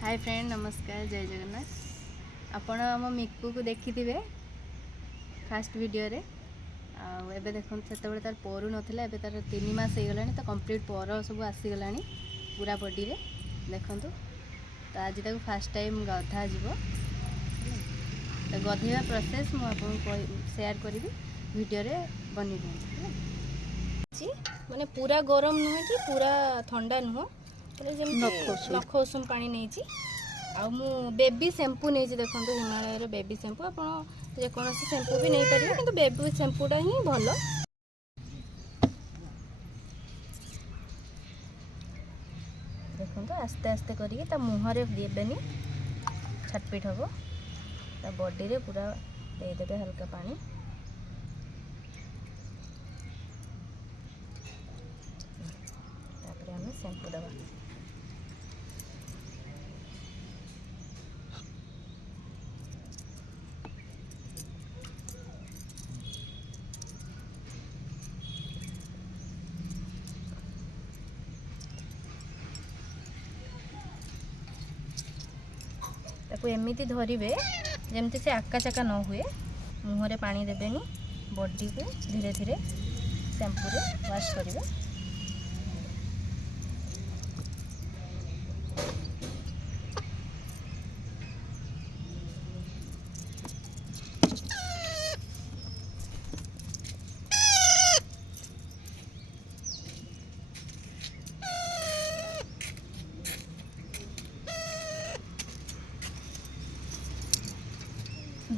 Hi friend, नमस्कार, जय जगन्नाथ। आपण आम मिकू को देखी थे फास्ट वीडियो रे आबे देखो से तार पर नाला एबे तार 3 मास हो गला तो कंप्लीट पर सब आसीगला पूरा बॉडी रे देखु। तो आज तक फास्ट टाइम गधा जीव तो गधेवा प्रोसेस मुझे शेयर करी वीडियो रे बनी माने पूरा गरम नुहे कि पूरा ठंडा नुह नख उषुम पानी नहीं आ बेबी शैम्पू नहीं देखो हिमालय बेबी शैम्पू आप जेकोसी शैम्पू भी नहीं पारे कि बेबी शैम्पूटा ही भल। देखो आस्ते आस्ते करके मुहरे देवेनि छाटपिट हम ता बॉडी रे पूरा देदेवे हल्का पानी। तापर हमें शैम्पू दबा ताको एमती धरवे जमती से आका चाका न हुए। मुहरे पानी देवेनि बॉडी को धीरे धीरे शैम्पू रे वाश करेंगे।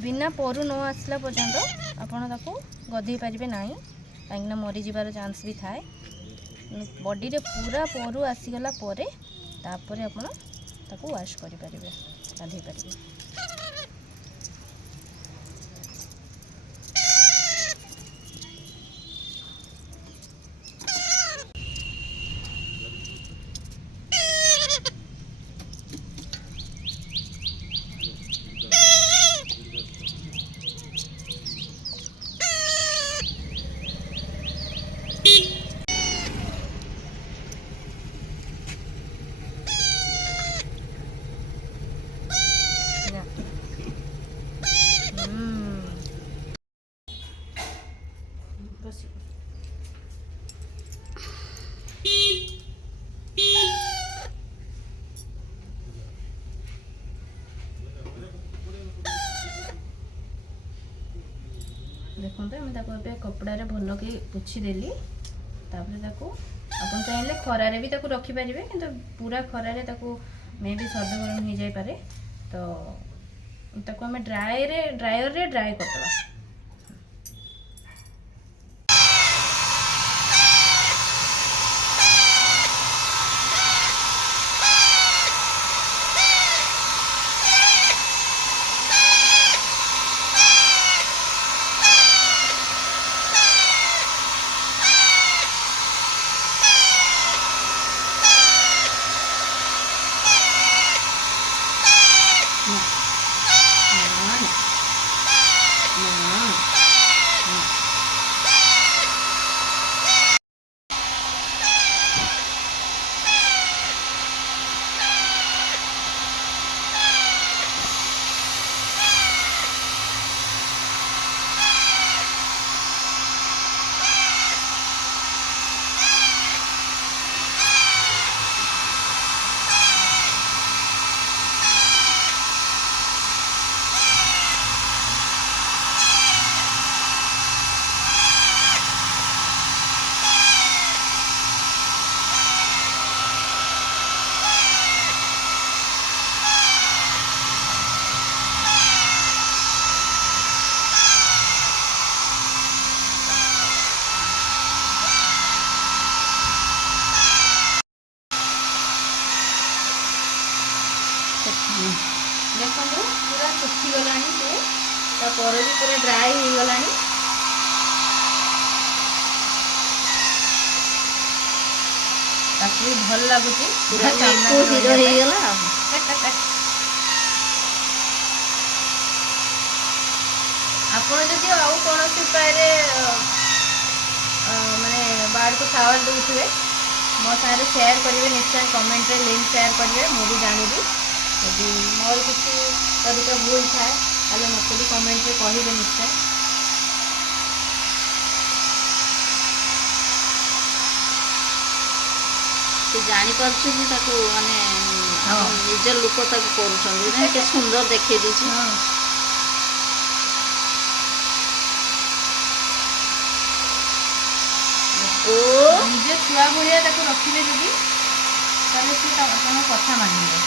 बिना परु न आसला पर्यंत आपण ताको गधे पारे ना कहीं मरी जीवार चांस भी थाए। बॉडी रे पूरा परु आसीगला परे तापर आपण ताको वाश करि पारिबे गाधे पारिबे। देखते कपड़ा रे भल के पोछीदेली आपन चाहिए खरारे भी रखिपारे कि पूरा खरारे मे भी सर्द गरम हो जाए तो आम ड्रायर रे ड्राई करदे। देखो पूरा सुखी गला पर भी पूरा ड्राई हो गला। भल लगुच आपड़ जदि आउ कौन उपाय माने बार्ड को खावर दूसरे मो सारे शेयर करेंगे निश्चय कमेंट रे लिंक शेयर करेंगे मुझे जानी ଯଦି ମୋର କିଛି ତରିକା ଭୁଲ ଥାଏ ତାହେଲେ ମୋତେ ବି କମେଣ୍ଟରେ କହିବେ ନିଶ୍ଚୟ। ସେ ଜାଣିପାରୁଛନ୍ତି ତାକୁ ମାନେ ନିଜ ଲୋକ ତାକୁ କରୁଛନ୍ତି ନା କେତେ ସୁନ୍ଦର ଦେଖେଇ ଦେଇଛି। ନିଜ ଛୁଆ ଭଳିଆ ତାକୁ ରଖିବେ ଯଦି ତାହେଲେ ସେ ଆପଣଙ୍କ କଥା ମାନିବେ,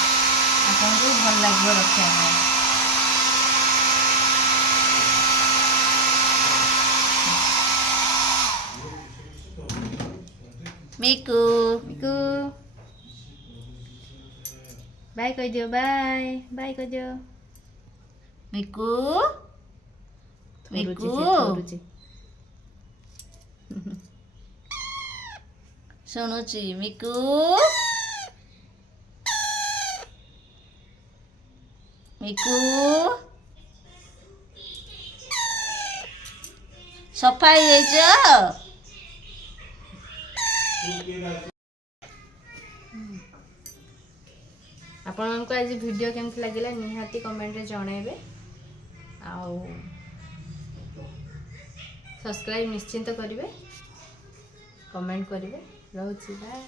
ଆପଣଙ୍କୁ ଭଲ ଲାଗିବ ରଖିବା ପାଇଁ। ମିକୁ ମିକୁ ବାଏ କହିଦିଅ, ବାଏ ବାଏ କହିଦିଅ। ମିକୁ ମିକୁ ଶୁଣୁଛି ମିକୁ ମିକୁ ସଫା ହେଇଯାଇଛ। ଆପଣମାନଙ୍କୁ ଆଜି ଭିଡ଼ିଓ କେମିତି ଲାଗିଲା ନିହାତି କମେଣ୍ଟରେ ଜଣାଇବେ, ଆଉ ସବସ୍କ୍ରାଇବ୍ ନିଶ୍ଚିନ୍ତ କରିବେ, କମେଣ୍ଟ କରିବେ। ରହୁଛି, ବାଏ।